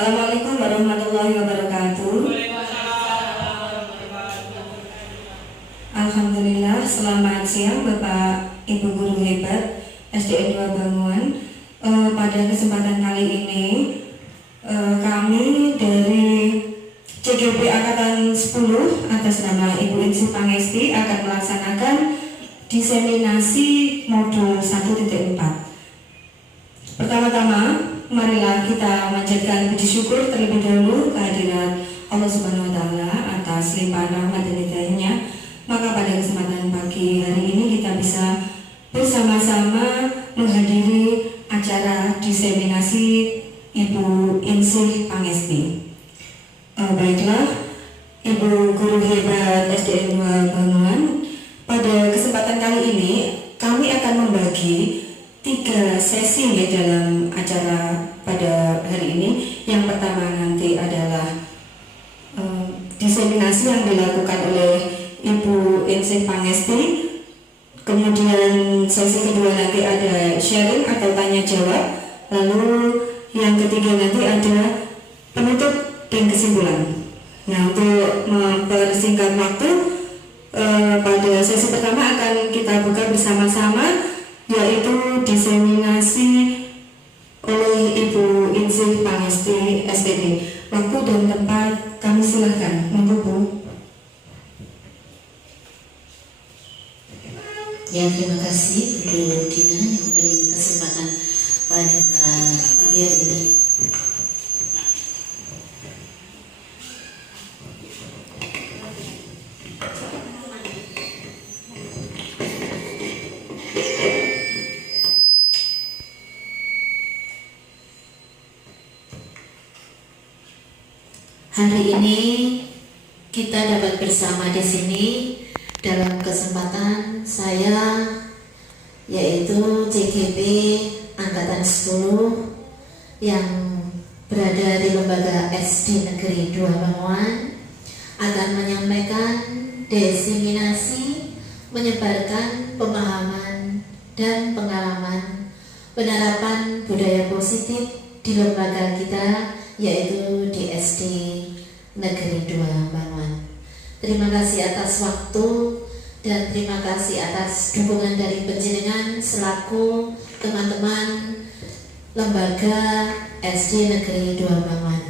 Assalamualaikum warahmatullahi wabarakatuh. Alhamdulillah, selamat siang Bapak Ibu Guru Hebat SDN 2 Banguan. Pada kesempatan kali ini kami dari CGP Angkatan 10 atas nama Ibu Insi Pangesti akan melaksanakan diseminasi modul 1.4. Pertama-tama, marilah kita manjatkan puji syukur terlebih dahulu kehadirat Allah Subhanahu wa Ta'ala atas limpahan rahmat dan hidayahnya. Maka pada kesempatan pagi hari ini kita bisa bersama-sama menghadiri acara diseminasi Ibu Insih Pangesti. Baiklah, Ibu Guru Hebat SDN 2 Bangunan, pada kesempatan kali ini kami akan membagi 3 sesi dalam acara pada hari ini. Yang pertama nanti adalah diseminasi yang dilakukan oleh Ibu Insih Pangesti. Kemudian sesi kedua nanti ada sharing atau tanya jawab. Lalu yang ketiga nanti ada penutup dan kesimpulan. Nah, untuk mempersingkat waktu, pada sesi pertama akan kita buka bersama-sama, yaitu diseminasi oleh Ibu Insih Pangesti SPD. Waktu dan tempat kami silahkan. Monggo Bu. Ya, terima kasih Bu Dina yang memberi kesempatan pada pagi hari ini. Hari ini kita dapat bersama di sini dalam kesempatan saya, yaitu CGP Angkatan 10 yang berada di Lembaga SD Negeri 2 Banguan, akan menyampaikan diseminasi menyebarkan pemahaman dan pengalaman penerapan budaya positif di lembaga kita, yaitu di SD Negeri 2 Banguan. Terima kasih atas waktu dan terima kasih atas dukungan dari penjenengan selaku teman-teman lembaga SD Negeri 2 Banguan.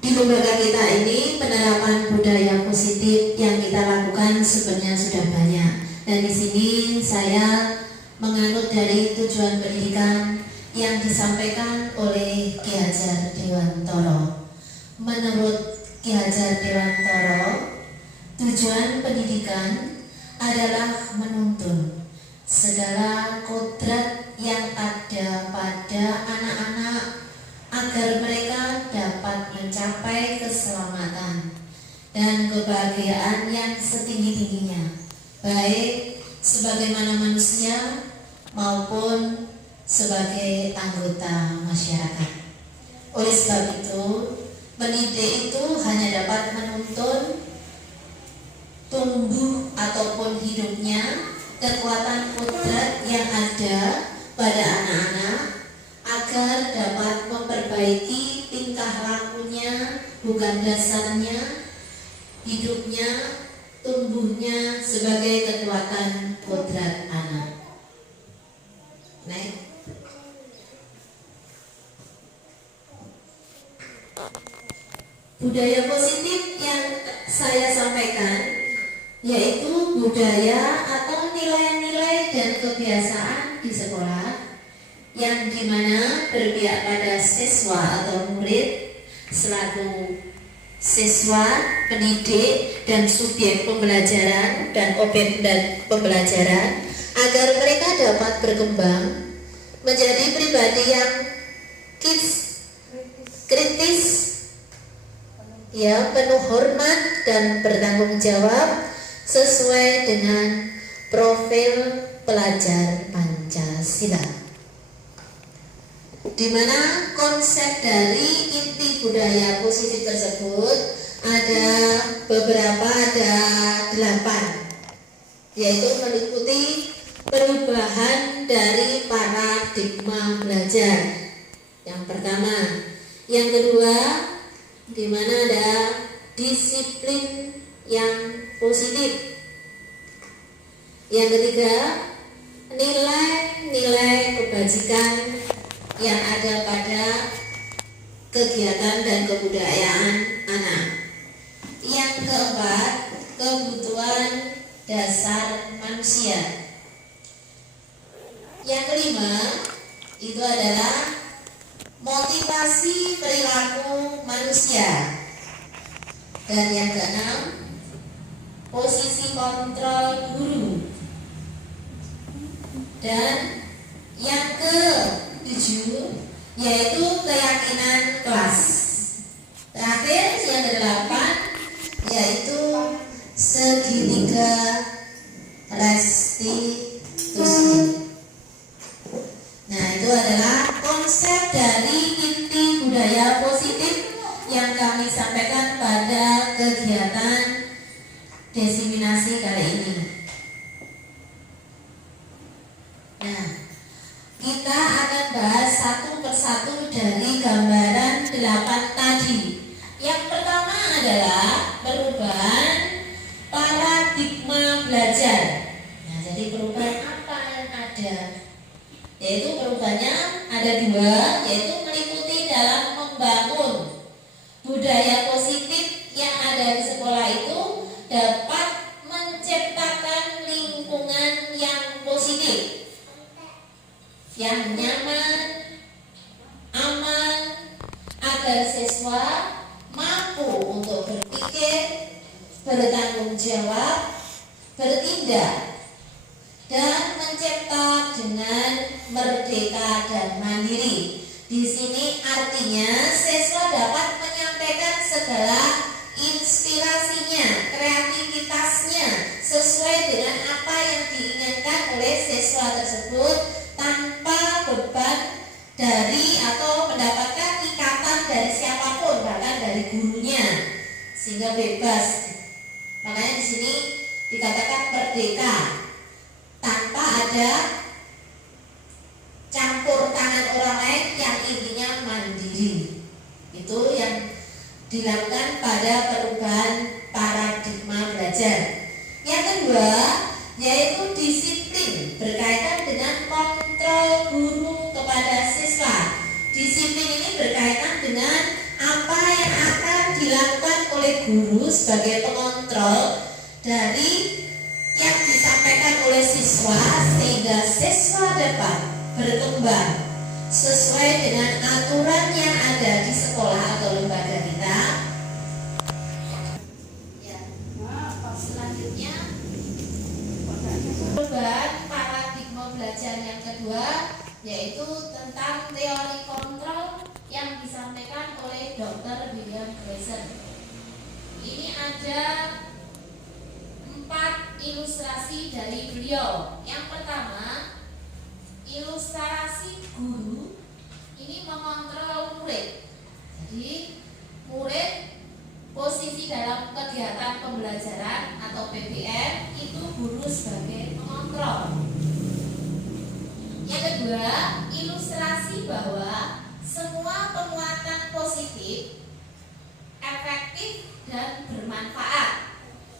Di lembaga kita ini penerapan budaya positif yang kita lakukan sebenarnya sudah banyak. Dan di sini saya menganut dari tujuan pendidikan yang disampaikan oleh Ki Hajar Dewantoro. Menurut Ki Hajar Dewantoro, tujuan pendidikan adalah menuntun segala kodrat yang ada pada anak-anak agar mereka dapat mencapai keselamatan dan kebahagiaan yang setinggi-tingginya, baik sebagaimana manusia maupun sebagai anggota masyarakat. Oleh sebab itu, mendidik itu hanya dapat menuntun tumbuh ataupun hidupnya kekuatan kodrat yang ada pada anak-anak agar dapat memperbaiki tingkah lakunya, bukan dasarnya, hidupnya, tumbuhnya sebagai kekuatan kodrat anak. Naik. Budaya positif yang saya sampaikan yaitu budaya atau nilai-nilai dan kebiasaan di sekolah yang dimana berpihak pada siswa atau murid selaku siswa, pendidik, dan subjek pembelajaran dan objek dan pembelajaran agar mereka dapat berkembang menjadi pribadi yang kritis, ya, penuh hormat dan bertanggung jawab sesuai dengan profil pelajar Pancasila, di mana konsep dari inti budaya positif tersebut ada 8, yaitu meliputi perubahan dari paradigma belajar, Yang pertama. Yang kedua, di mana ada disiplin yang positif. Yang ketiga, nilai-nilai kebajikan yang ada pada kegiatan dan kebudayaan anak. Yang keempat, kebutuhan dasar manusia. Yang kelima, itu adalah motivasi perilaku manusia. Dan yang keenam, posisi kontrol guru. Dan yang ketujuh, yaitu keyakinan kelas. Terakhir yang kedelapan, yaitu segitiga restitusi. Nah, itu adalah konsep dari inti budaya positif yang kami sampaikan pada kegiatan desiminasi kali ini. Nah, kita akan bahas satu persatu dari gambaran 8 tadi. Yang pertama adalah perubahan paradigma belajar. Nah, jadi perubahan apa yang ada? Yaitu perubahannya ada dua, yaitu meliputi dalam membangun budaya positif yang ada di sekolah itu dapat menciptakan lingkungan yang positif, yang nyaman, aman, agar siswa mampu untuk berpikir, bertanggung jawab, bertindak, dan mencipta dengan merdeka dan mandiri. Di sini artinya siswa dapat menyampaikan segala inspirasinya, kreativitasnya sesuai dengan apa yang diinginkan oleh siswa tersebut tanpa beban dari atau mendapatkan ikatan dari siapapun, bahkan dari gurunya, sehingga bebas. Makanya di sini dikatakan merdeka, tanpa ada campur tangan orang lain, yang intinya mandiri. Itu yang dilakukan pada perubahan paradigma belajar. Yang kedua, yaitu disiplin, berkaitan dengan kontrol guru kepada siswa. Disiplin ini berkaitan dengan apa yang akan dilakukan oleh guru sebagai pengontrol dari yang disampaikan oleh siswa, sehingga siswa dapat berkembang sesuai dengan aturan yang ada di sekolah atau lembaga kita. Ya. Selanjutnya, perubahan paradigma belajar yang kedua, yaitu tentang teori kontrol yang disampaikan oleh Dr. William Glaser. Ini ada 4 ilustrasi dari beliau. Yang pertama, ilustrasi guru ini mengontrol murid. Jadi murid posisi dalam kegiatan pembelajaran atau PBM itu guru sebagai pengontrol. Yang kedua, ilustrasi bahwa semua penguatan positif efektif dan bermanfaat,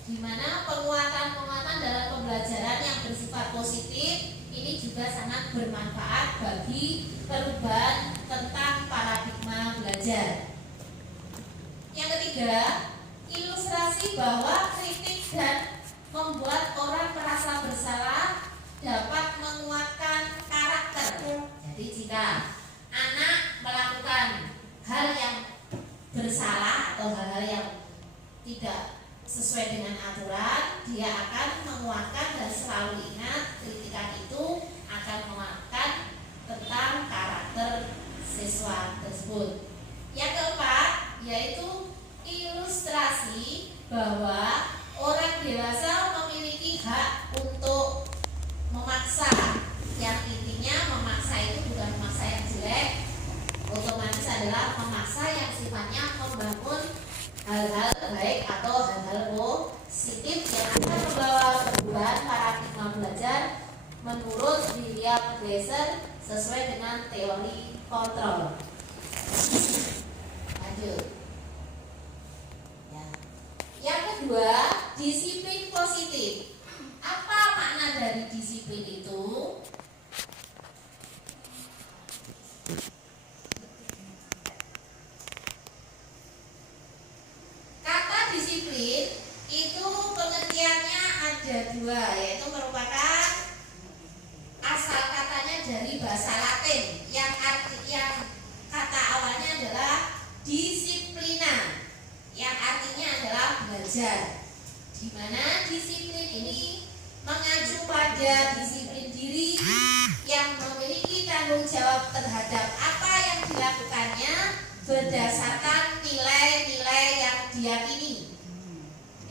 di mana penguatan-penguatan dalam pembelajaran yang bersifat positif ini juga sangat bermanfaat bagi perubahan tentang paradigma belajar. Yang ketiga, ilustrasi bahwa kritik dan membuat orang merasa bersalah dapat menguatkan karakter. Jadi jika anak melakukan hal yang bersalah atau hal-hal yang tidak sesuai dengan aturan, dia akan menguatkan dan selalu ingat kritikan itu akan menguatkan tentang karakter siswa tersebut. Yang keempat, yaitu ilustrasi bahwa orang dewasa memiliki hak untuk memaksa, yang intinya memaksa itu bukan memaksa yang jelek, otomatis adalah memaksa yang sifatnya membangun hal-hal baik atau hal-hal positif yang akan membawa perubahan paradigma belajar menurut William Glaser sesuai dengan teori kontrol. belajar, di mana disiplin ini mengacu pada disiplin diri yang memiliki tanggung jawab terhadap apa yang dilakukannya berdasarkan nilai-nilai yang diyakini.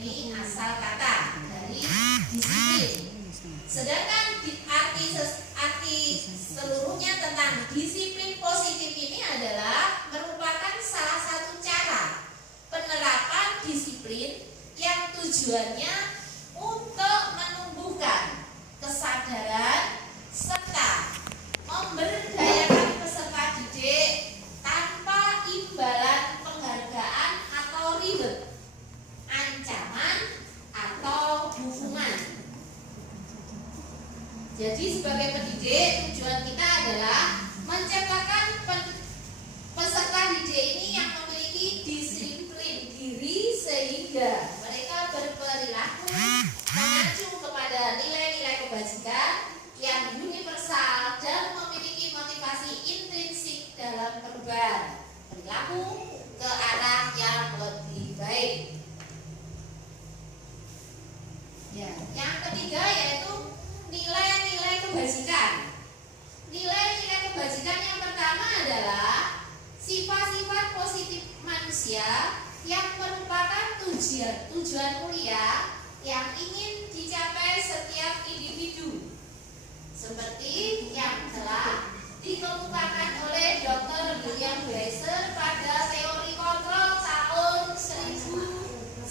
Ini asal kata dari disiplin. Sedangkan arti seluruhnya tentang disiplin positif ini adalah merupakan salah satu cara penerapan disiplin yang tujuannya untuk menumbuhkan kesadaran serta memberdayakan peserta didik tanpa imbalan penghargaan atau reward, ancaman atau hukuman. Jadi sebagai pendidik, tujuan kita adalah menciptakan peserta didik ini yang memiliki disiplin diri sehingga mereka berperilaku mengacu kepada nilai-nilai kebajikan yang universal dan memiliki motivasi intrinsik dalam perubahan perilaku ke arah yang lebih baik. Ya, yang ketiga yaitu nilai-nilai kebajikan. Nilai-nilai kebajikan yang pertama adalah sifat-sifat positif manusia yang merupakan tujuan mulia yang ingin dicapai setiap individu, seperti yang telah dikemukakan oleh Dr. William Glasser pada teori kontrol tahun 1984,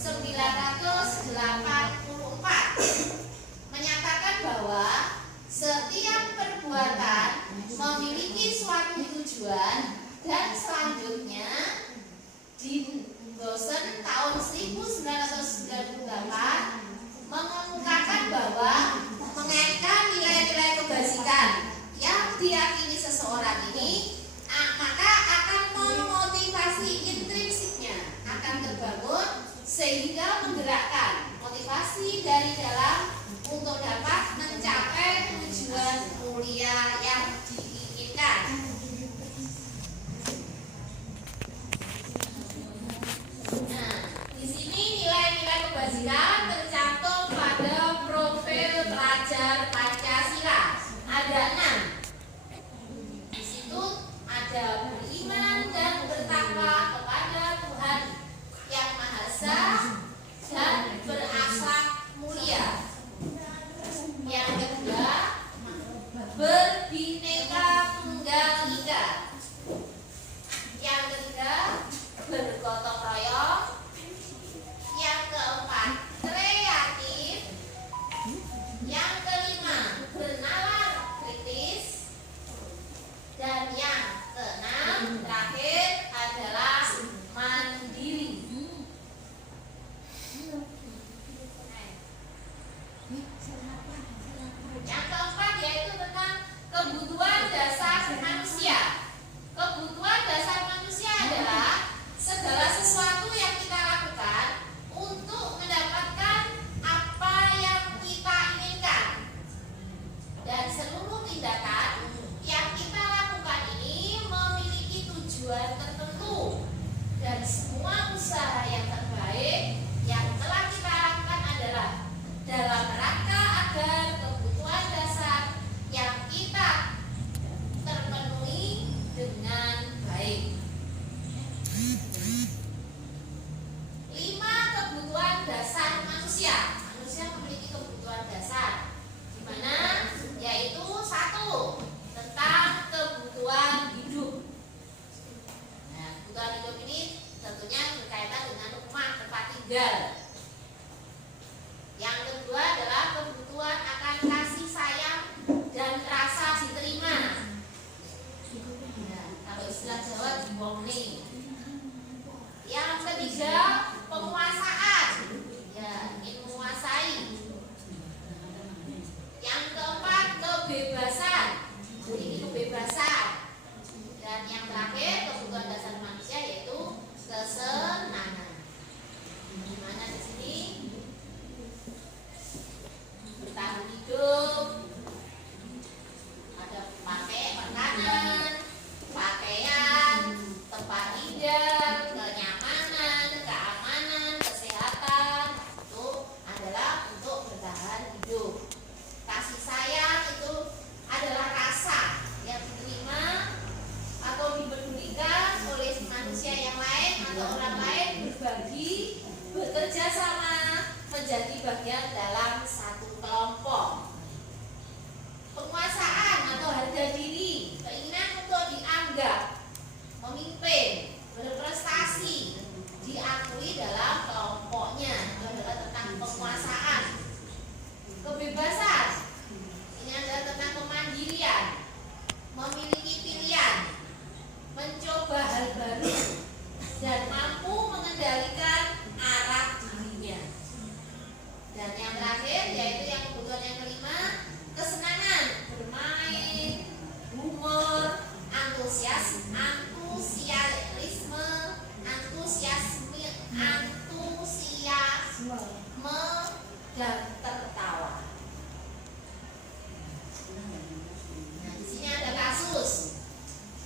menyatakan bahwa setiap perbuatan memiliki suatu tujuan, dan selanjutnya di Dawson tahun 1998 mengemukakan bahwa mengaitkan nilai-nilai kebajikan yang diyakini seseorang ini maka akan memotivasi intrinsiknya akan terbangun sehingga menggerakkan motivasi dari dalam untuk dapat mencapai tujuan mulia yang diinginkan. Nah, di sini nilai-nilai kebajikan tercantum pada profil pelajar Pancasila. Ada 6. Di situ ada beriman dan bertakwa kepada Tuhan Yang Maha Esa dan berakhlak mulia. Yang kedua, berbineka tunggal ika. Yang ketiga, bergotong royong. Yang keempat, kreatif. Yang kelima, bernalar kritis. Dan yang keenam terakhir adalah mandiri. Yang keempat yaitu tentang kebutuhan dasar manusia. Kebutuhan dasar manusia adalah segala sesuatu yang kita lakukan untuk mendapatkan apa yang kita inginkan. Dan seluruh tindakan yang kita lakukan ini memiliki tujuan tertentu. Dan semua usaha yang terbaik yang telah kita lakukan adalah dalam rangka agar kebutuhan dasar yang kita terpenuhi dengan baik. 5 kebutuhan dasar manusia. Manusia memiliki kebutuhan dasar, di mana yaitu 1 tentang kebutuhan hidup. Nah, kebutuhan hidup ini tentunya berkaitan dengan rumah, tempat tinggal. Yang kedua adalah kebutuhan akan kasih sayang dan rasa diterima. Nah, kalau istilah Jawa diwongni. Yang ketiga, penguasaan. Ya, ingin menguasai. Yang keempat, kebebasan. Ini kebebasan. Dan yang terakhir, kebutuhan dasar manusia yaitu kesenangan. Dimana di menjadi bagian dalam satu kelompok. Penguasaan atau harga diri, keinginan untuk dianggap, memimpin, berprestasi, diakui dalam kelompoknya. Itu adalah tentang penguasaan. Kebebasan, ini adalah tentang kemandirian, memiliki pilihan, mencoba hal baru, dan mampu mengendalikan arah dirinya. Dan yang terakhir yaitu yang kebutuhan yang kelima, kesenangan, bermain, humor, antusiasme, dan tertawa. Nah, di sini ada kasus.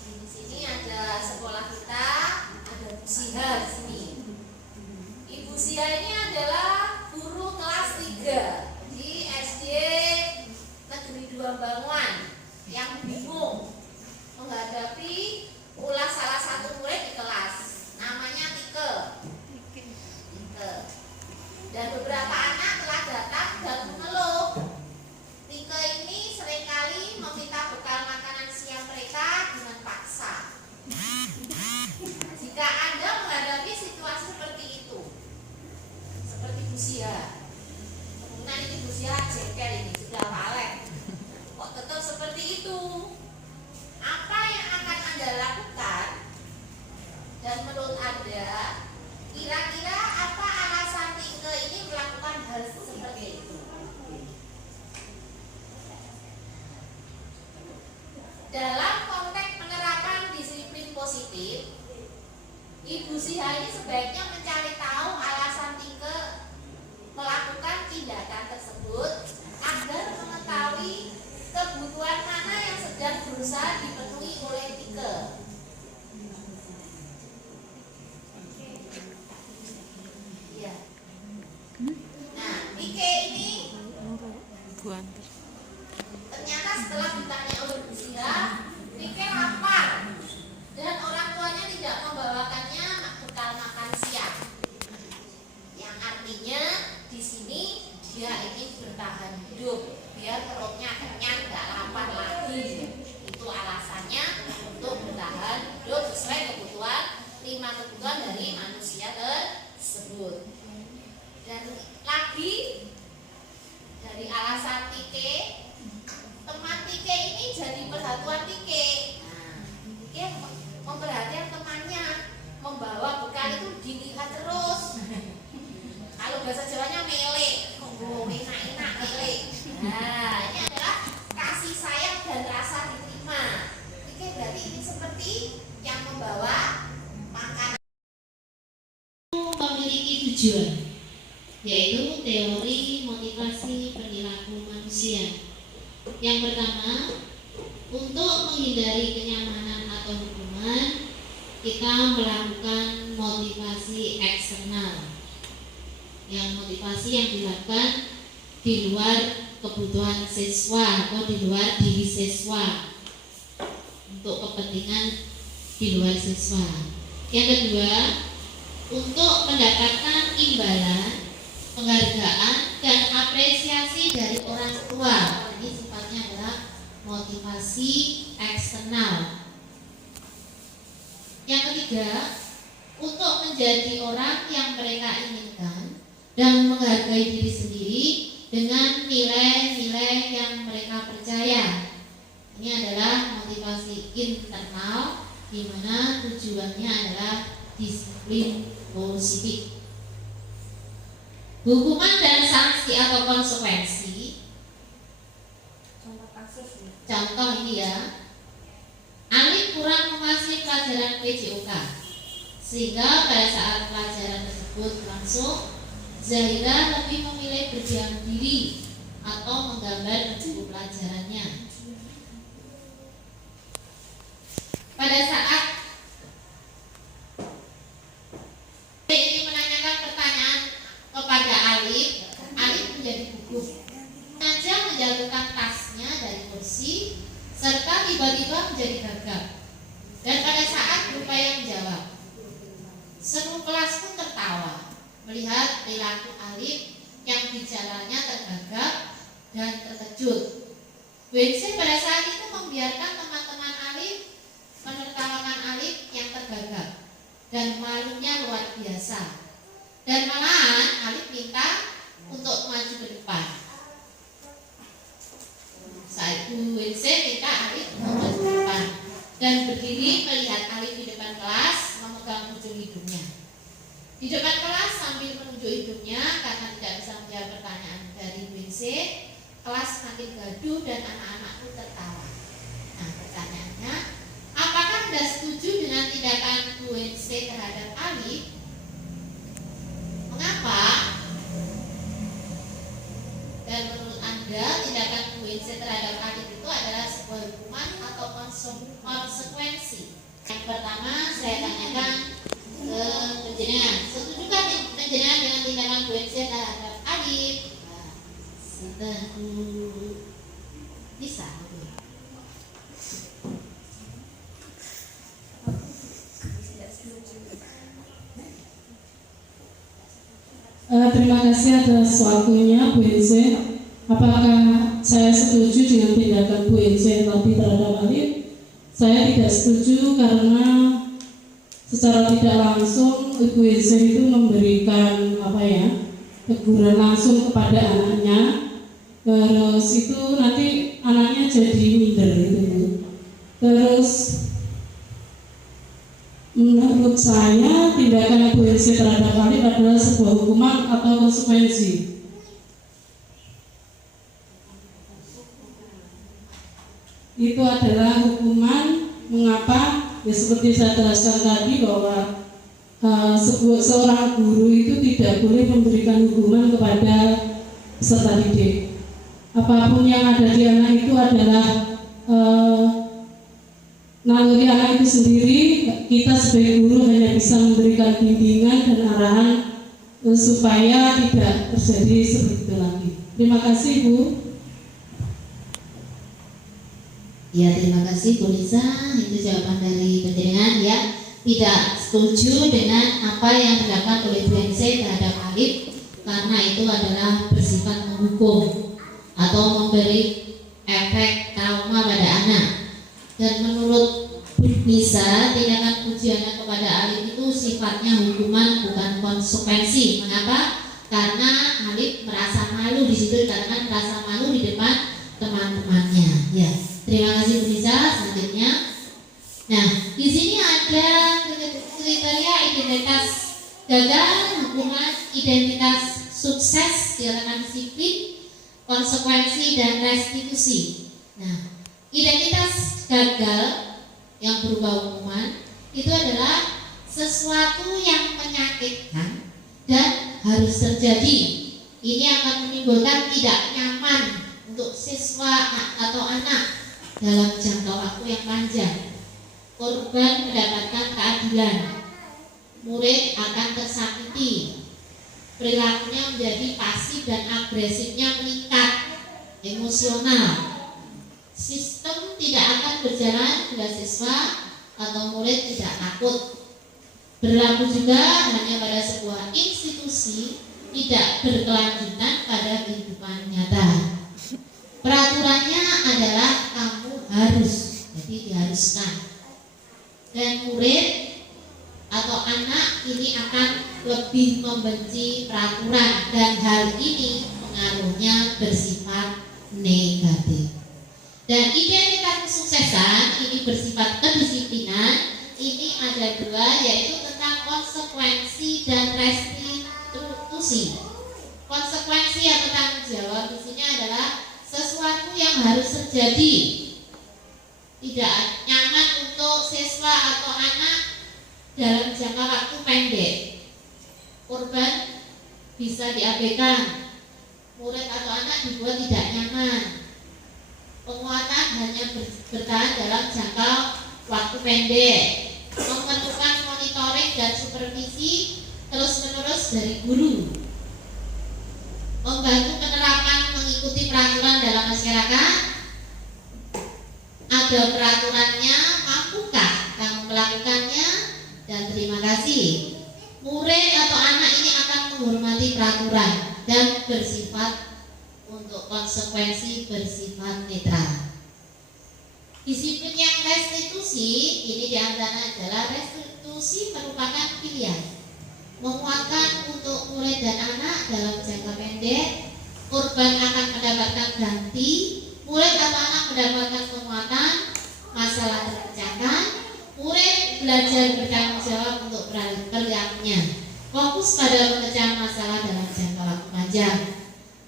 Di sini ada sekolah kita, ada Bu Siha di sini. Ibu Siha ini adalah guru kelas 3 di SD Negeri 2 Banguan yang bingung menghadapi ulah salah satu murid di kelas, namanya Tike. Dan beberapa anak telah datang dan mengeluh. Tike ini seringkali meminta bekal makanan siang mereka dengan paksa. Jika Anda menghadapi situasi seperti itu, seperti Bu Siha, kemungkinan ini Bu Siha jengkel, ini sudah balik. Kok tetap seperti itu? Apa yang akan Anda lakukan? Dan menurut Anda, kira-kira apa alasan Tike ini melakukan hal seperti itu? Dalam konteks penerapan disiplin positif, Ibu Siha ini sebaiknya mencari tahu alasan Tike melakukan tindakan tersebut agar mengetahui kebutuhan mana yang sedang berusaha dipenuhi oleh Tike. Ya. Nah, Tike ini ternyata setelah ditanya oleh Bu Siha, Tike lapar dan orang tuanya tidak membawakannya bekal makan siang. Yang artinya di sini dia ingin bertahan hidup biar perutnya kenyang, nggak lapar lagi. Itu alasannya untuk bertahan hidup sesuai kebutuhan 5 kebutuhan dari manusia tersebut. Dan lagi dari alasan Tike, teman Tike ini jadi perhatian Tike. Nah, Tike memperhatikan temannya, membawa bekal itu dilihat terus. Kalau bahasa Jawanya mele, enak-enak mele. Nah, ini adalah kasih sayang dan rasa diterima. Tike berarti ini seperti yang membawa makanan memiliki tujuan, yaitu teori motivasi perilaku manusia. Yang pertama, untuk menghindari kenyamanan atau hukuman, kita melakukan motivasi eksternal. Yang motivasi yang dilakukan di luar kebutuhan siswa atau di luar diri siswa, untuk kepentingan di luar siswa. Yang kedua, untuk mendapatkan imbalan, penghargaan, dan apresiasi dari orang tua. Ini sifatnya adalah motivasi eksternal. Yang ketiga, untuk menjadi orang yang mereka inginkan dan menghargai diri sendiri dengan nilai-nilai yang mereka percaya. Ini adalah motivasi internal, di mana tujuannya adalah disiplin positif. Hukuman dan sanksi atau konsekuensi. Contoh ini ya, Alif kurang menguasai pelajaran PJOK, sehingga pada saat pelajaran tersebut langsung Zahira lebih memilih berdiam diri atau menggambar buku pelajarannya. Pada saat ini menanyakan pertanyaan kepada Alif, Alif menjadi gugup. Sengaja menjatuhkan tasnya dari kursi serta tiba-tiba menjadi gagap. Dan pada saat berupaya menjawab, seluruh kelas pun tertawa melihat perilaku Alif yang yang bicaranya tergagap dan terkejut. WC pada saat itu membiarkan teman-teman Alif menertawakan Alif yang tergagap dan malunya luar biasa. Dan malahan Alif minta untuk maju ke depan. Saat Bu WC minta Alif maju ke depan dan berdiri melihat Alif di depan kelas memegang ujung hidungnya. Di depan kelas sambil menunjuk hidungnya karena tidak bisa menjawab pertanyaan dari WC, kelas makin gaduh dan anak-anak pun tertawa. Nah, pertanyaannya, apakah Anda setuju dengan tindakan Bu WC terhadap Alif? Mengapa? Dan menurut Anda tindakan Bu WC terhadap Alif itu adalah sebuah hukuman atau konsekuensi? Yang pertama saya tanyakan ke penjenengan, setujukah penjenengan dengan tindakan Bu WC terhadap Alif? Bisa. Terima kasih atas waktunya Bu Ence. Apakah saya setuju dengan tindakan Bu Ence tadi terhadap Alif? Saya tidak setuju karena secara tidak langsung Bu Ence itu memberikan teguran langsung kepada anaknya. Terus itu nanti anaknya jadi minder gitu Bu. Terus menurut saya tindakan Bu Ence terhadap Alif adalah sebuah hukuman atau konsekuensi. Itu adalah hukuman. Mengapa? Ya seperti saya jelaskan tadi bahwa seorang guru itu tidak boleh memberikan hukuman kepada peserta didik. Apapun yang ada di anak itu adalah naluri anak itu sendiri. Kita sebagai guru hanya bisa memberikan bimbingan dan arahan supaya tidak terjadi seperti itu lagi. Terima kasih Bu. Ya, terima kasih Bu Lisa. Itu jawaban dari penjenengan ya. Tidak setuju dengan apa yang dilakukan oleh Bu Ence terhadap Alif karena itu adalah bersifat menghukum atau memberi efek trauma pada anak. Dan menurut Bu Lisa, tindakan pujiannya kepada Alif itu sifatnya hukuman bukan konsekuensi. Mengapa? Karena Alif merasa malu di situ, karena merasa malu di depan teman-temannya. Ya. Terima kasih Bu Lisa. Selanjutnya, nah di sini ada kriteria identitas gagal, hukuman, identitas sukses, dikatakan disiplin, konsekuensi dan restitusi. Nah, identitas gagal yang berupa hukuman itu adalah sesuatu yang menyakitkan dan harus terjadi. Ini akan menimbulkan tidak nyaman untuk siswa atau anak dalam jangka waktu yang panjang. Korban mendapatkan keadilan, murid akan tersakiti, perilakunya menjadi pasif dan agresifnya meningkat, emosional. Sistem tidak akan berjalan bila siswa atau murid tidak takut. Berlaku juga hanya pada sebuah institusi, tidak berkelanjutan pada kehidupan nyata. Peraturannya adalah kamu harus, jadi diharuskan. Dan murid atau anak ini akan lebih membenci peraturan dan hal ini pengaruhnya bersifat negatif. Dan identitas kesuksesan ini bersifat kedisiplinan. Ini ada dua, yaitu tentang konsekuensi dan restitusi. Konsekuensi atau tanggung jawab di sini adalah sesuatu yang harus terjadi, tidak nyaman untuk siswa atau anak dalam jangka waktu pendek. Korban bisa diabaikan, murid atau anak dibuat tidak nyaman. Penguatan hanya bertahan dalam jangka waktu pendek. Memerlukan monitoring dan supervisi terus-menerus dari guru. Membantu penerapan mengikuti peraturan dalam masyarakat. Ada peraturannya, mampukah kamu melakukannya? Dan terima kasih. Murid atau anak ini akan menghormati peraturan dan bersifat untuk konsekuensi bersifat netral. Disiplin yang restitusi ini diantaranya adalah restitusi merupakan pilihan menguatkan untuk murid dan anak dalam jangka pendek. Korban akan mendapatkan ganti, murid atau anak mendapatkan penguatan, masalah terpecahkan, murid belajar bertanggung jawab untuk perilakunya, fokus pada memecah masalah dalam jangka waktu panjang.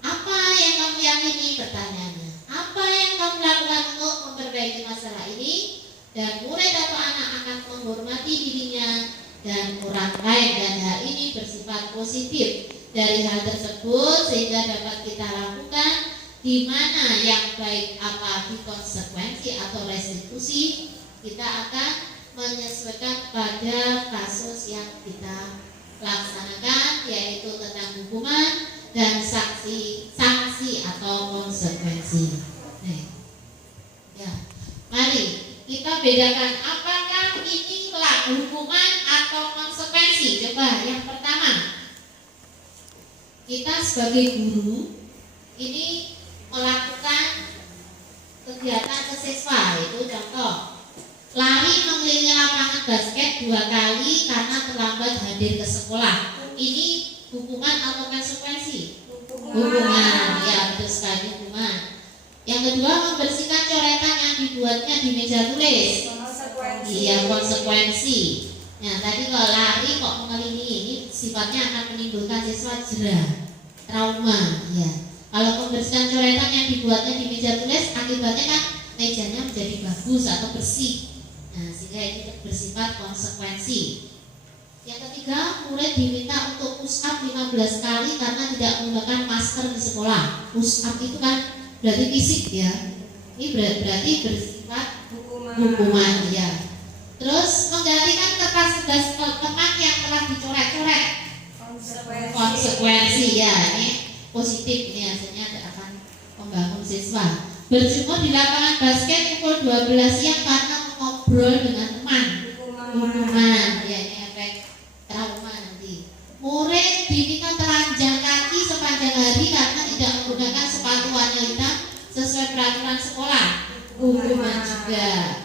Apa yang kamu yakini? Pertanyaannya, apa yang kamu lakukan untuk memperbaiki masalah ini? Dan murid atau anak akan menghormati dirinya dan orang lain, dan hal ini bersifat positif. Dari hal tersebut sehingga dapat kita lakukan di mana yang baik, apa di konsekuensi atau restitusi, kita akan menyesuaikan pada kasus yang kita laksanakan, yaitu tentang hukuman dan sanksi atau konsekuensi. Ya, mari kita bedakan apakah ini hukuman atau konsekuensi. Coba yang pertama, kita sebagai guru ini melakukan kegiatan ke siswa, itu contoh lari mengelilingi lapangan basket 2 kali karena terlambat hadir ke sekolah. Ini hukuman atau konsekuensi? Hukuman, ya betul sekali, hukuman. Yang kedua, membersihkan coretan yang dibuatnya di meja tulis. Iya, konsekuensi. Nah, tadi kalau lari kok mengelilingi, ini sifatnya akan menimbulkan siswa jera, trauma. Ya, kalau membersihkan coretan yang dibuatnya di meja tulis, akibatnya kan mejanya menjadi bagus atau bersih. Nah, sehingga ini bersifat konsekuensi. Yang ketiga, murid diminta untuk push up 15 kali karena tidak menggunakan masker di sekolah. Push up itu kan berarti fisik ya. Ini berarti bersifat hukuman ya. Terus menggantikan kertas tugas teman yang telah dicoret-coret. Konsekuensi ya, ini positif, ini hasilnya akan membangun siswa. Berjemur di lapangan basket pukul 12 siang karena ngobrol dengan teman. Hukuman ya, ini efek trauma nanti. Murid diminta telanjang kaki sepanjang hari karena tidak menggunakan sepatu warna hitam sesuai peraturan sekolah. Hukuman juga.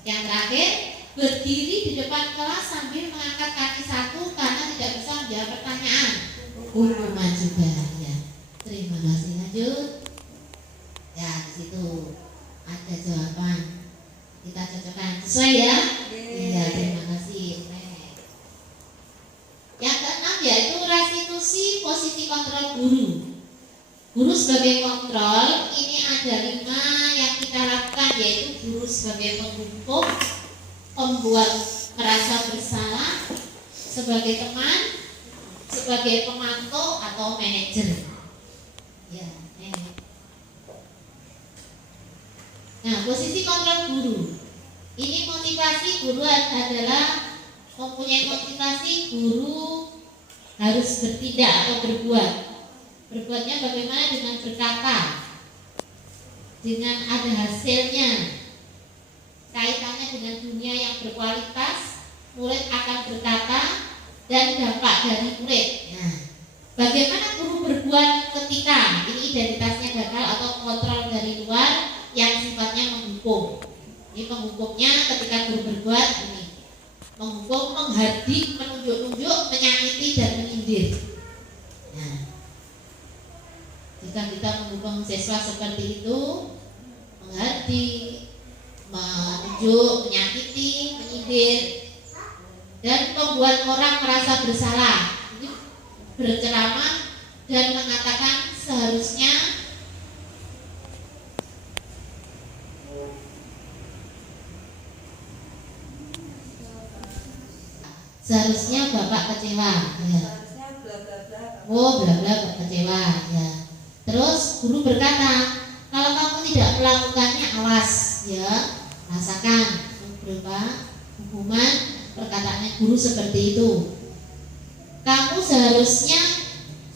Yang terakhir, berdiri di depan kelas sambil mengangkat kaki satu karena tidak bisa menjawab pertanyaan. Hukuman juga ya. Terima kasih, lanjut. Ya, di situ ada jawaban. Kita cocokkan sesuai ya. Iya, terima kasih. Yang keenam yaitu restitusi posisi kontrol guru. Guru sebagai kontrol, ini ada 5 yang kita lakukan, yaitu guru sebagai penghukum, pembuat merasa bersalah, sebagai teman, sebagai pemantau atau manajer. Ya, nah, posisi kontrol guru. Ini motivasi guru adalah mempunyai motivasi guru harus bertindak atau berbuat. Berbuatnya bagaimana? Dengan berkata, dengan ada hasilnya. Kaitannya dengan dunia yang berkualitas, murid akan berkata dan dampak dari murid. Nah, bagaimana guru berbuat ketika ini identitasnya gagal atau kontrol dari luar yang sifatnya menghukum. Ini penghukumnya ketika guru berbuat ini menghukum, menghardik, menunjuk-nunjuk, menyakiti dan menyindir. Nah, jika kita menghukum siswa seperti itu, menghardik, menunjuk, menyakiti, menyindir, dan membuat orang merasa bersalah, ini berceramah dan mengatakan seharusnya Bapak kecewa ya. Oh, bla bla kecewa ya. Terus guru berkata, kalau kamu tidak melakukannya, awas ya, rasakan beberapa hukuman. Perkataannya guru seperti itu. Kamu seharusnya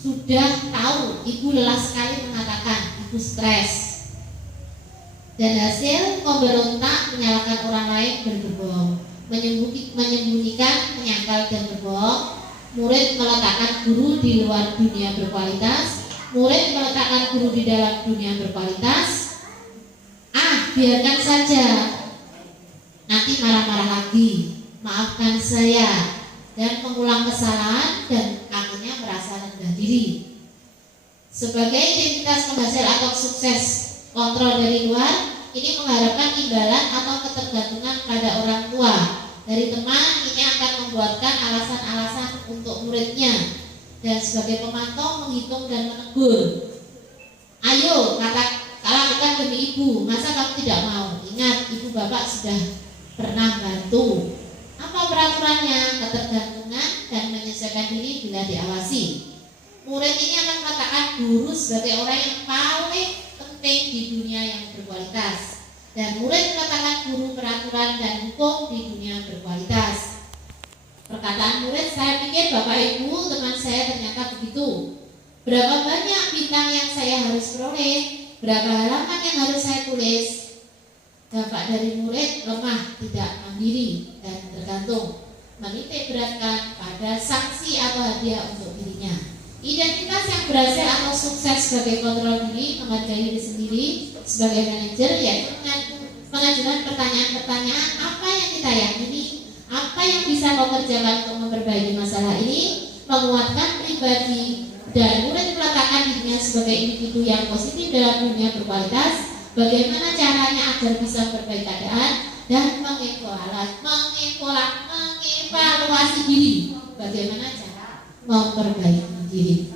sudah tahu, ibu lelah sekali mengatakan, ibu stres. Dan hasil memberontak, menyalahkan orang lain, berbohong, menyembunyikan, menyangkal dan berbohong, Murid meletakkan guru di luar dunia berkualitas, murid meletakkan guru di dalam dunia berkualitas. Biarkan saja, nanti marah-marah lagi, maafkan saya, dan mengulang kesalahan dan akhirnya merasa rendah diri. Sebagai identitas penghasil atau sukses kontrol dari luar, ini mengharapkan imbalan atau ketergantungan pada orang tua. Dari teman, ini akan membuatkan alasan-alasan untuk muridnya, dan sebagai pemantau menghitung dan menegur. Ayo, lakukan demi ibu, masa kamu tidak mau? Ingat, ibu bapak sudah pernah bantu. Apa peraturannya? Ketergantungan dan menyesuaikan diri bila diawasi. Murid ini akan meletakkan guru sebagai orang yang paling penting di dunia yang berkualitas, dan murid meletakkan guru peraturan dan hukum di dunia berkualitas. Perkataan murid, saya pikir bapak ibu teman saya ternyata begitu. Berapa banyak bintang yang saya harus peroleh, berapa halaman yang harus saya tulis. Dampak dari murid lemah, tidak mandiri, dan tergantung, menitik beratkan pada sanksi atau hadiah untuk dirinya. Identitas yang berhasil atau sukses sebagai kontrol diri, menghargai diri sendiri sebagai manajer, yaitu pengajuan pertanyaan-pertanyaan apa yang kita yakini, apa yang bisa kau kerjakan untuk memperbaiki masalah ini, menguatkan pribadi, dan murid meletakkan dirinya sebagai individu yang positif dalam dunia berkualitas. Bagaimana caranya agar bisa memperbaiki keadaan dan mengevaluasi diri. Bagaimana cara memperbaiki diri.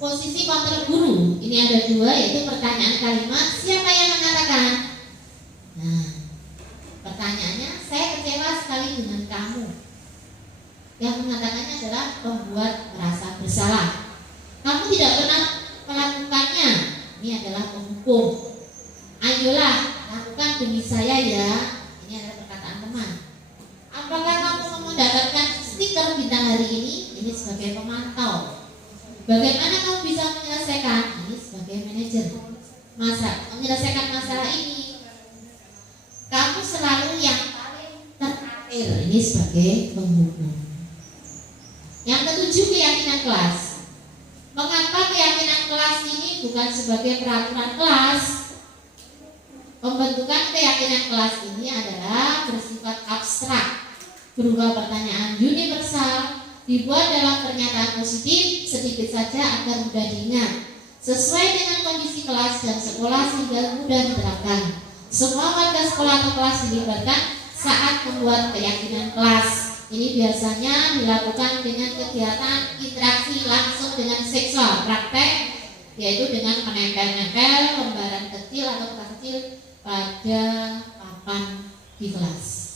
Posisi kontrol guru ini ada dua, yaitu pertanyaan kalimat siapa yang mengatakan. Nah, pertanyaannya, saya kecewa sekali dengan kamu. Yang mengatakannya adalah pembuat merasa bersalah. Kamu tidak pernah melakukannya. Ini adalah penghukum. Ayolah, lakukan demi saya ya. Ini adalah perkataan teman. Apakah kamu mau mendapatkan stiker bintang hari ini? Ini sebagai pemantau. Bagaimana kamu bisa menyelesaikan? Ini sebagai manajer. Menyelesaikan masalah ini. Kamu selalu yang paling terakhir. Ini sebagai penghukum. Yang ketujuh, keyakinan kelas. Mengapa keyakinan kelas ini bukan sebagai peraturan kelas? Pembentukan keyakinan kelas ini adalah bersifat abstrak, berupa pertanyaan universal, dibuat dalam pernyataan positif sedikit saja agar mudah diingat, sesuai dengan kondisi kelas dan sekolah sehingga mudah diterapkan. Semua warga sekolah atau kelas dilibatkan saat membuat keyakinan kelas. Ini biasanya dilakukan dengan kegiatan interaksi langsung dengan seksual praktek, yaitu dengan menempel-nempel lembaran kecil atau kertas kecil pada papan di kelas.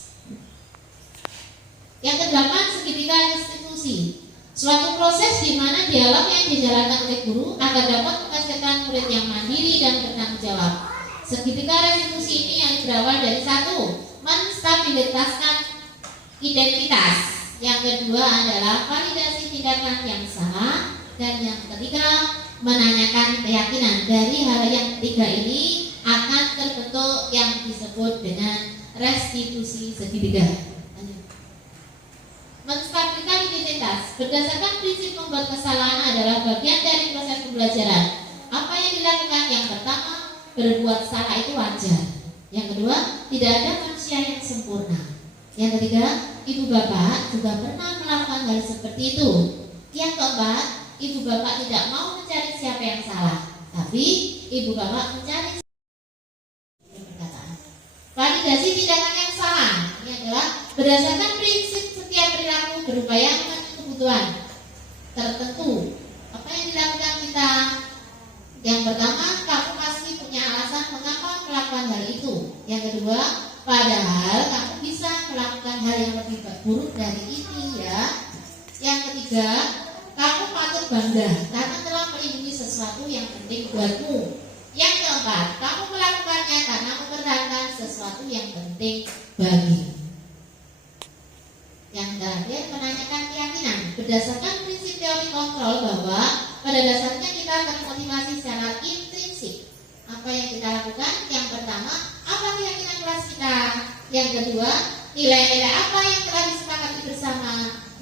Yang kedelapan, segitiga institusi. Suatu proses di mana dialog yang dijalankan oleh guru agar dapat menghasilkan murid yang mandiri dan bertanggung jawab. Segitiga restitusi ini yang berawal dari satu, menstabilitaskan identitas. Yang kedua adalah validasi tindakan yang salah, dan yang ketiga menanyakan keyakinan. Dari hal yang ketiga ini akan terbentuk yang disebut dengan restitusi segitiga. Menstabilkan identitas berdasarkan prinsip membuat kesalahan adalah bagian dari proses pembelajaran. Apa yang dilakukan? Yang pertama, berbuat salah itu wajar. Yang kedua, tidak ada manusia yang sempurna. Yang ketiga, ibu bapak juga pernah melakukan hal seperti itu. Yang keempat, ibu bapak tidak mau mencari siapa yang salah, tapi ibu bapak mencari perkataan. Validasi tindakan yang salah ini adalah berdasarkan prinsip setiap perilaku berupaya memenuhi kebutuhan tertentu. Apa yang dilakukan kita? Yang pertama, kamu pasti punya alasan mengapa melakukan hal itu. Yang kedua, padahal kamu bisa melakukan hal yang lebih buruk dari ini ya. Yang ketiga, kamu patut bangga karena telah melindungi sesuatu yang penting buatmu. Yang keempat, kamu melakukannya karena mempertahankan sesuatu yang penting bagimu. Yang terakhir, menanyakan keyakinan. Berdasarkan prinsip teori kontrol bahwa pada dasarnya kita termotivasi secara intrinsik. Apa yang kita lakukan? Yang pertama, apa keyakinan kelas kita? Yang kedua, Nilai-nilai apa yang telah disepakati bersama?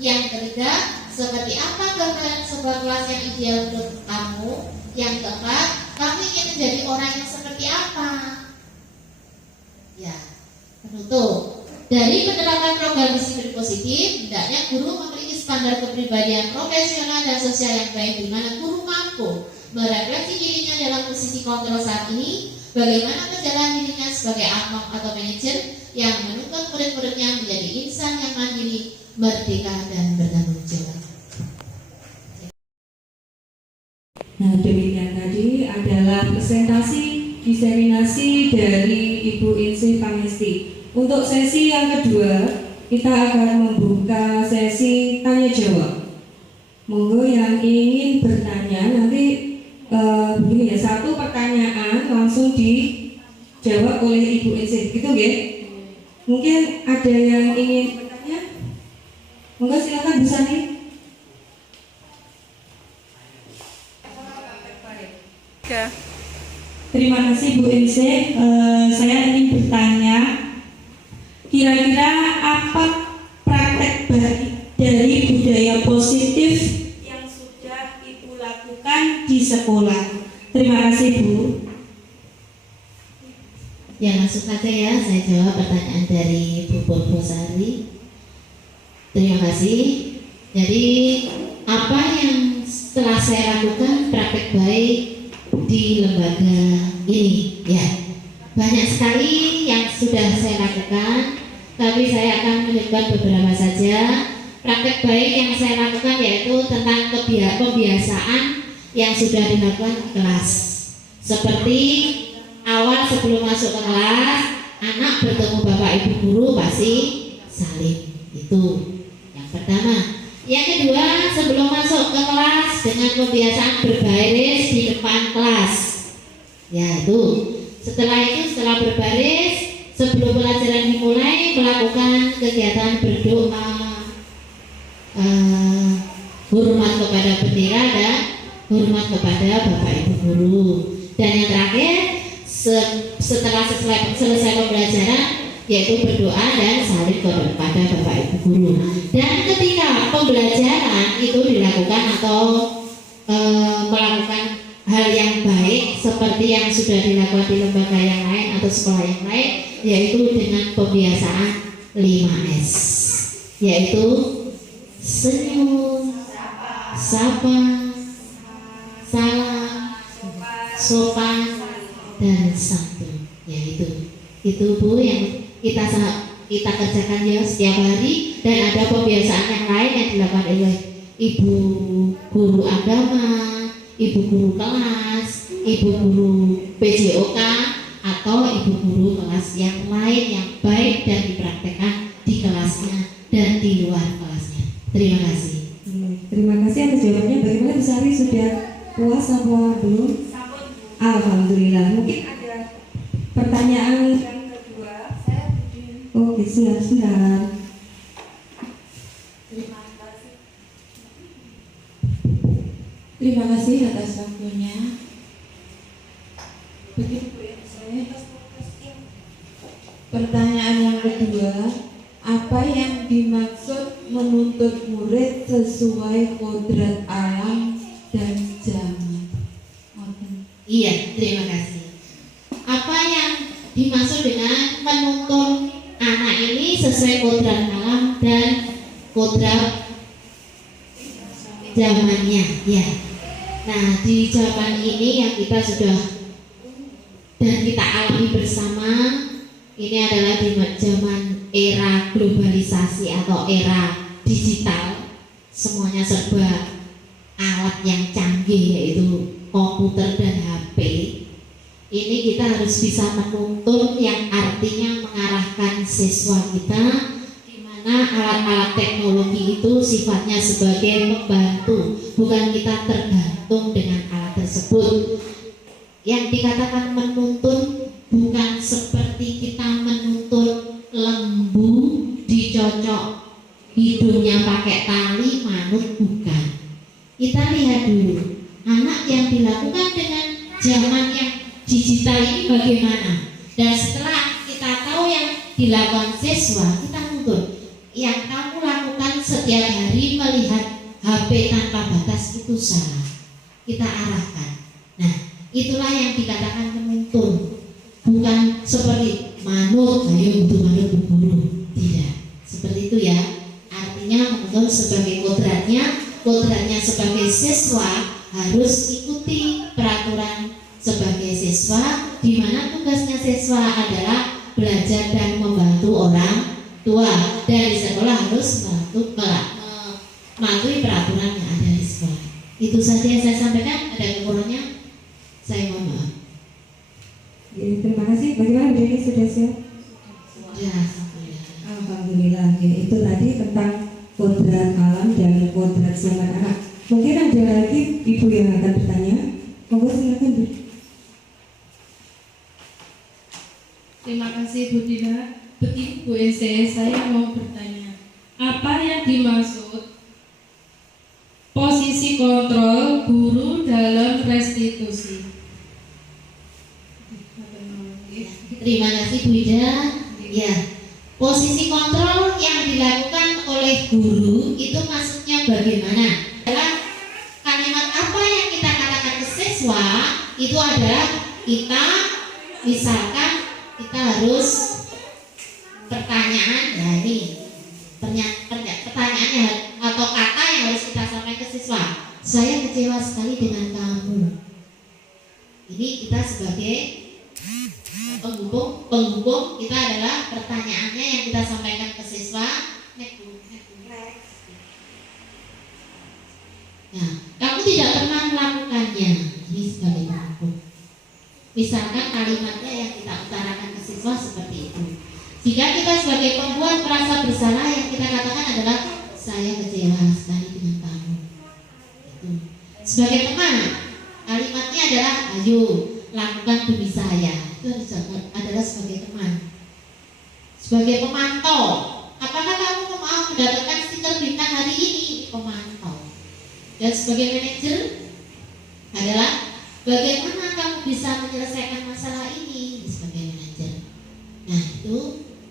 Yang ketiga, seperti apa gambaran sebuah kelas yang ideal untuk kamu? Yang keempat, kamu ingin menjadi orang yang seperti apa? Ya, penutup. Dari penerapan program disiplin positif, hendaknya guru memiliki standar kepribadian profesional dan sosial yang baik, di mana guru mampu merefleksi dirinya dalam posisi kontrol saat ini, bagaimana menjalani dirinya sebagai admin atau manajer yang menuntut murid-muridnya menjadi insan yang mandiri, merdeka, dan bertanggung jawab. Nah, demikian tadi adalah presentasi diseminasi dari Ibu Insi Pangesti. Untuk sesi yang kedua, kita akan membuka sesi tanya jawab. Monggo yang ingin bertanya nanti begini ya, satu pertanyaan langsung dijawab oleh Ibu Insi, gitu ya? Mungkin ada yang ingin bertanya? Monggo silakan Bu Sani. Ya. Terima kasih Bu Inse. Saya ingin bertanya, kira-kira apa praktek baik dari budaya positif yang sudah Ibu lakukan di sekolah? Terima kasih Bu. Ya, langsung saja ya, saya jawab pertanyaan dari Bu Purbosari. Terima kasih. Jadi apa yang setelah saya lakukan praktek baik di lembaga ini, ya banyak sekali yang sudah saya lakukan, tapi saya akan menyebutkan beberapa saja praktek baik yang saya lakukan, yaitu tentang kebiasaan yang sudah dilakukan di kelas. Seperti awal sebelum masuk ke kelas, anak bertemu bapak ibu guru pasti salim. Itu yang pertama. Yang kedua, sebelum masuk ke kelas dengan kebiasaan berbaris di depan kelas. Ya itu. Setelah berbaris, sebelum pelajaran dimulai, melakukan kegiatan berdoa, hormat kepada bendera dan hormat kepada bapak ibu guru. Dan yang terakhir, setelah selesai pembelajaran, yaitu berdoa dan saling kepada bapak ibu guru. Dan ketika pembelajaran itu dilakukan atau melakukan hal yang baik seperti yang sudah dilakukan di lembaga yang lain atau sekolah yang lain, yaitu dengan pembiasaan 5S, yaitu senyum, sapa, salam, sopan, dan santun. Yaitu itu Bu yang kita kerjakan ya setiap hari. Dan ada pembiasaan yang lain yang dilakukan oleh ibu guru agama, ibu guru kelas, ibu guru PJOK, atau ibu guru kelas yang lain yang baik dan dipraktekkan di kelasnya dan di luar kelasnya. Terima kasih. Terima kasih atas jawabannya. Bagaimana Bu Sari, sudah puas apa belum? Alhamdulillah. Mungkin ada pertanyaan yang kedua. Oke, silakan. Terima kasih atas waktunya. Begitu Bu ya, pertanyaan yang kedua, apa yang dimaksud menuntut murid sesuai kodrat alam dan zaman? Iya, terima kasih. Apa yang dimaksud dengan menuntun anak ini sesuai kodrat alam dan kodrat zamannya, ya. Nah, di zaman ini yang kita sudah dan kita alami bersama, ini adalah di zaman era globalisasi atau era digital. Semuanya serba alat yang canggih, yaitu komputer dan HP. Ini kita harus bisa menuntun, yang artinya mengarahkan siswa kita, di mana alat-alat teknologi itu sifatnya sebagai pembantu, bukan kita tergantung dengan alat tersebut. Yang dikatakan menuntun bukan seperti kita menuntun lembu dicocok hidungnya pakai tali manut, bukan. Kita lihat dulu anak yang dilakukan dengan zaman yang digital ini bagaimana, dan setelah kita tahu yang dilakukan siswa, kita kamu lakukan setiap hari melihat HP tanpa batas itu salah. Kita arahkan. Nah, itulah yang dikatakan menuntun. Bukan seperti manut, ayo butuh manut berburu. Tidak, seperti itu ya. Artinya menuntun sebagai kodratnya sebagai siswa harus ikuti peraturan sebagai siswa, di mana tugasnya siswa adalah belajar dan membantu orang tua, dan di sekolah harus mematuhi peraturan yang ada di sekolah. Itu saja yang saya sampaikan. Ada kekurangannya, saya mohon maaf. Ya, terima kasih. Bagaimana Bu Deni, sudah siap? Ya, Alhamdulillah. Ya, itu tadi tentang kodrat alam dan kodrat zaman anak. Mungkin ada lagi ibu yang akan bertanya. Monggo silakan Bu. Terima kasih Bu Dina. Begitu Bu Ese, saya mau bertanya, apa yang dimaksud posisi kontrol guru dalam restitusi? terima kasih Bu Ida. Ya, posisi kontrol yang dilakukan oleh guru itu maksudnya bagaimana? Adalah kalimat apa yang kita katakan ke siswa itu adalah kita, misalkan kita harus pertanyaan, ya ini pertanyaannya atau kata yang harus kita sampaikan ke siswa. Saya kecewa sekali dengan kamu. Ini kita sebagai penghubung kita adalah pertanyaannya yang kita sampaikan ke siswa. Nah, kamu tidak pernah melakukannya. Ini sebagai penghubung. Misalkan kalimatnya yang kita utarakan ke siswa seperti itu. Jika kita sebagai pembuat merasa bersalah, yang kita katakan adalah saya kecewa sekali dengan kamu. Itu. Sebagai teman, kalimatnya adalah ayo lakukan demi saya. Itu adalah sebagai teman. Sebagai pemantau, apakah kamu mau mendapatkan stiker bintang hari ini? Pemantau. Dan sebagai manajer adalah bagaimana kamu bisa menyelesaikan masalah ini sebagai manajer. Nah, itu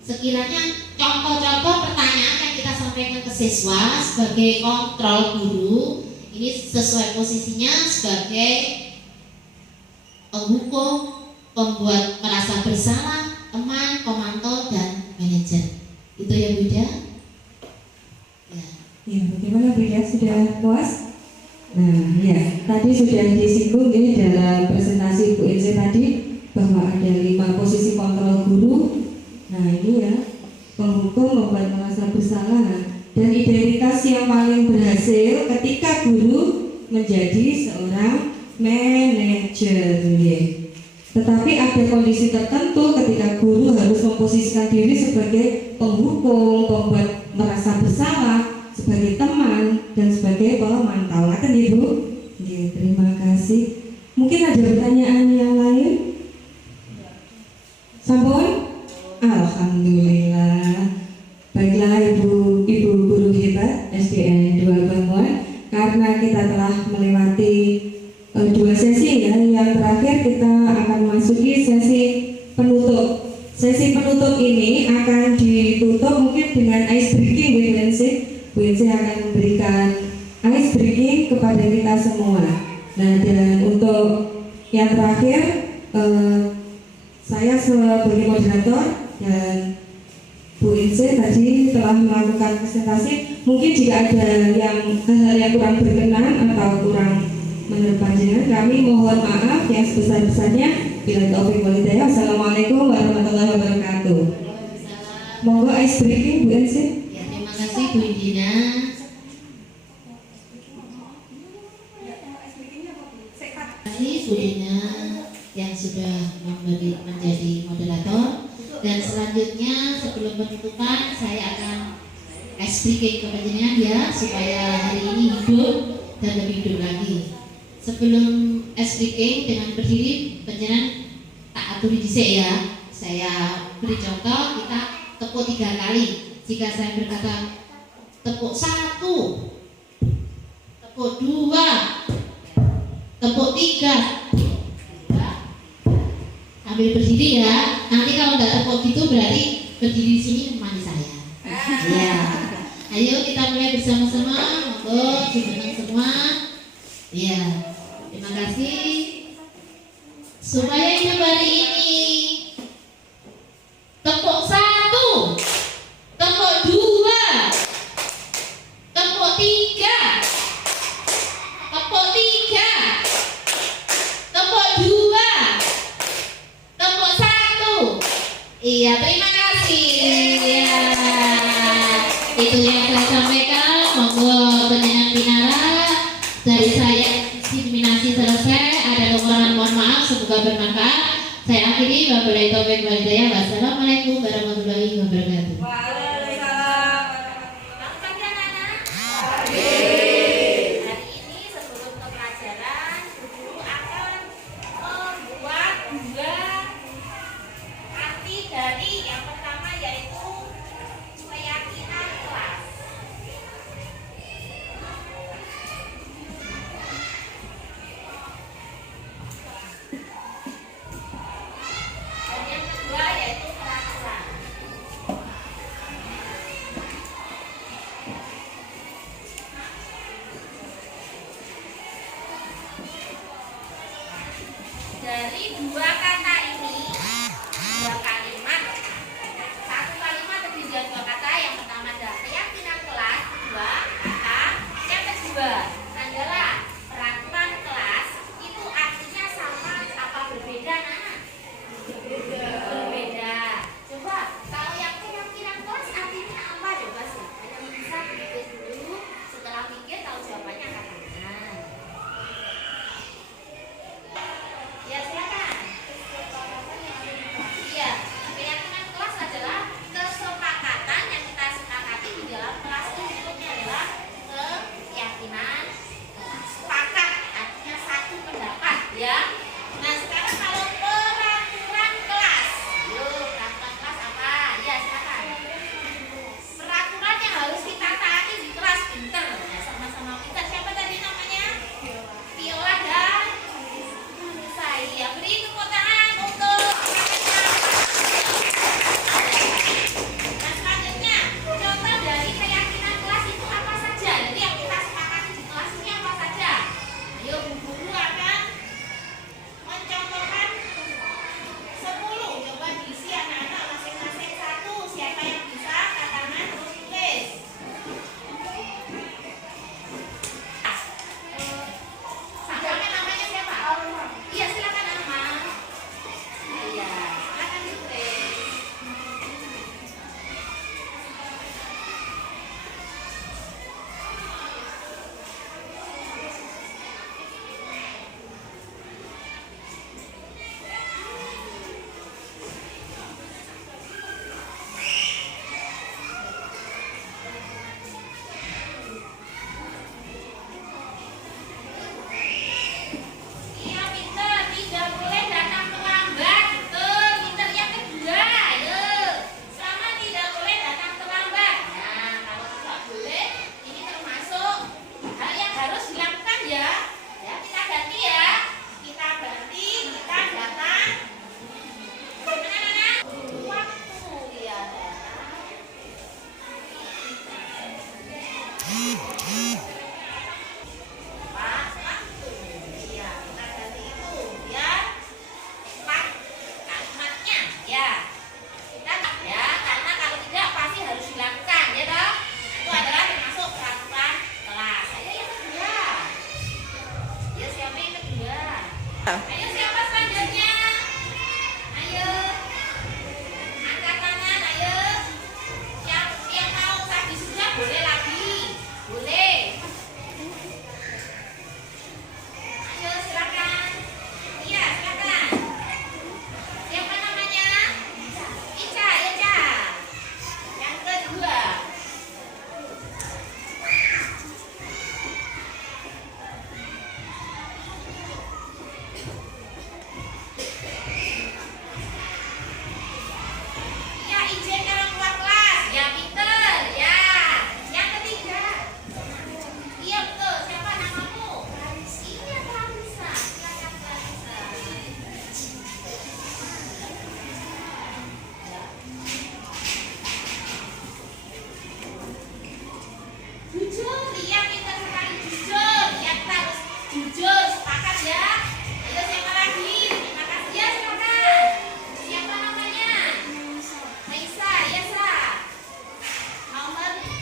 sekiranya contoh-contoh pertanyaan yang kita sampaikan ke siswa sebagai kontrol guru, ini sesuai posisinya sebagai penghukum, pembuat merasa bersalah, teman, pemantau, dan manajer. Itu ya Bu Ida? Ya. Ya, bagaimana Bu Ida, sudah puas? Nah, ya, tadi sudah disinggung ini dalam presentasi Bu Ilse tadi bahwa ada 5 posisi kontrol guru. Nah, ini ya, penghukum, membuat merasa bersalah, dan identitas yang paling berhasil ketika guru menjadi seorang manajer. Ya. Tetapi ada kondisi tertentu ketika guru harus memposisikan diri sebagai penghukum, pembuat merasa bersalah, sebagai teman, dan sebagai pemantau. Akan Ibu? Ya, terima kasih. Mungkin ada pertanyaan yang lain? Sampun? Alhamdulillah. Baiklah ibu guru hebat SDN 2 Bangkuan, karena kita telah melewati 2 sesi ya. Yang terakhir kita akan masuki sesi penutup. Sesi penutup ini akan ditutup mungkin dengan ice breaking Bu Ilse. Bu Ilse akan memberikan ice breaking kepada kita semua. Nah, dan untuk yang terakhir saya sebagai moderator dan Bu Ilse tadi telah melakukan presentasi. Mungkin jika ada hal-hal yang kurang berkenan atau kurang menurut panjenengan, kami mohon maaf yang sebesar-besarnya. Bila taufik wal hidayah. Assalamualaikum warahmatullahi wabarakatuh. Monggo ice breaking Bu Ilse. Ya, terima kasih Bu Indina. Terima kasih Bu Dina yang sudah menjadi moderator. Dan selanjutnya sebelum penutupan saya akan speaking ke panjenengan ya, supaya hari ini hidup dan lebih hidup lagi. Sebelum speaking dengan berdiri, panjenengan tak aturi dhisik ya. Saya beri contoh, kita tepuk 3 kali. Jika saya berkata tepuk 1, tepuk 2, tepuk 3, ambil berdiri ya. Nanti kalau nggak tepuk gitu berarti berdiri di sini menemani saya. Ya. Ayo kita mulai bersama-sama. Monggo dimenang semua. Ya, terima kasih. Supaya hidup hari ini tepuk 1, tepuk 2, tepuk 3, tepuk 3, tepuk 2, tepuk 1. Iya, terima kasih. Iya, itu yang saya sampaikan. Monggo penjenengan pinara dari saya. Diseminasi selesai. Ada kekurangan mohon maaf. Semoga bermanfaat. Saya akhiri. Wabillahi taufiq wal hidayah. Wassalamualaikum warahmatullahi wabarakatuh. Hari ini sebelum ke pelajaran, guru akan membuat 2 arti dari yang pertama yaitu keyakinan kelas. Dan yang kedua yaitu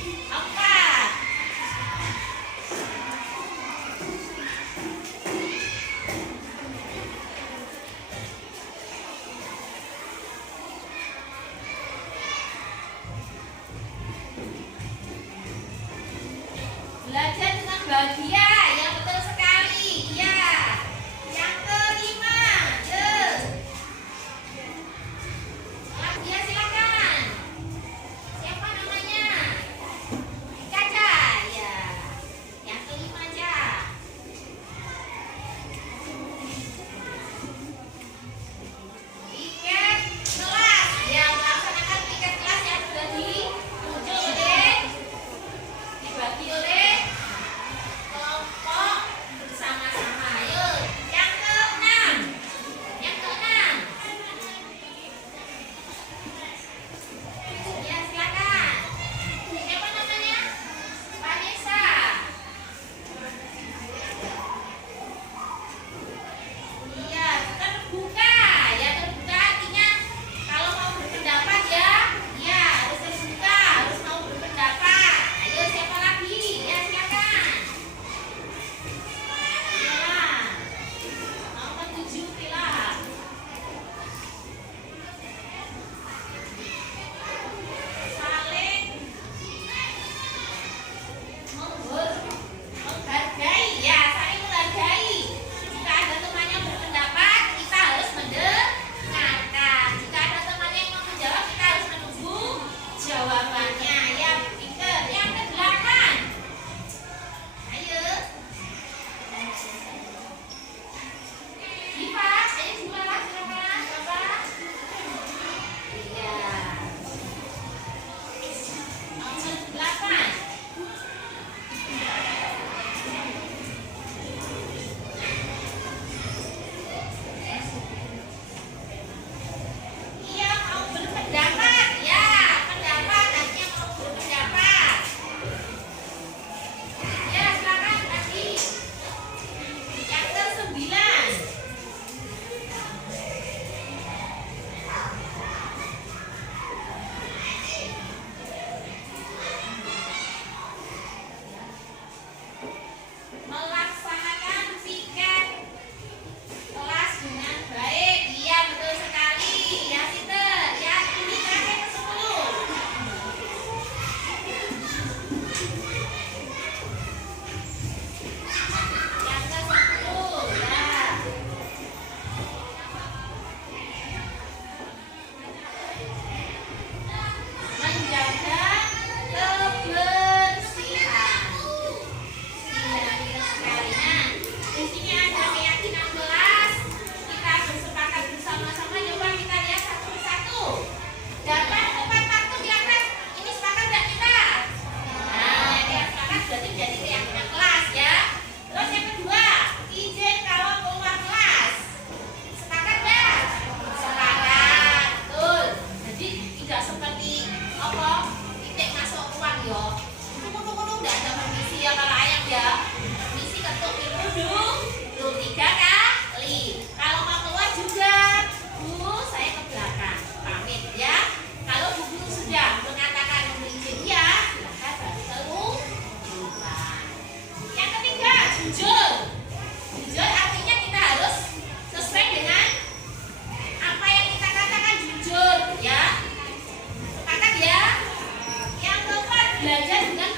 Empat. Belajar dengan bahagia, yang betul sekali. Ya. Yang kelima, ya silakan. Siapa namanya? Caca, ya. Yang kelima aja. Tiket kelas, ya melaksanakan tiket kelas yang sudah ditunjuk dibagi oleh kelompok bersama-sama. Yuk, yang keenam. Yang keenam. Ya, silakan. Siapa namanya? Vanessa. Iya, terbuka. Ya, terbuka artinya kalau mau berpendapat ya, ya harus terbuka, harus mau berpendapat. Ayo, siapa lagi? Ya, silakan. Iya. Nomor 7 Tila. Saling menghargai, ya saling menghargai. Jika ada teman yang berpendapat, kita harus mendengarkan. Jika ada teman yang mau menjawab, kita harus menunggu jawabannya. Ya, pinter. Yang ke-8. Ayo. Diva, ayo Diva, silakan. Bapak. Iya. Nomor 8. Iya, mau berpendapat. Ya, pendapat artinya mau berpendapat. Ya, silakan tadi. Yang ke-9. Melaksanakan tiket kelas dengan baik. Iya, betul sekali. Ya, Peter. Ya, ini terakhir ke-10. Yang ke-10. Ya. Menjaga kebersihan. Iya, sekali. Nah, di sini ada keyakinan kelas. Kita bersepakat bersama-sama. Coba kita lihat satu persatu. Dapat tempat waktu di atas. Ini sepakat nggak kita? Nah, yang sepakat berarti menjadi keyakinan kelas ya. Terus yang kedua, izin kalau keluar kelas. Sepakat nggak? Sepakat, betul. Jadi tidak seperti apa titik masuk uang yo. Kudu nggak ada permisi ya kalau ayam ya. Permisi ketuk pintu dulu 3 kali. Kalau mau keluar juga, Bu, saya ke belakang. Pamit ya. Kalau Bu Guru sudah mengatakan memberi izin ya, silakan baru keluar. Yang ketiga, jujur. Jujur artinya kita harus sesuai dengan apa yang kita katakan, jujur ya. Sepakat ya. Yang keempat, belajar dengan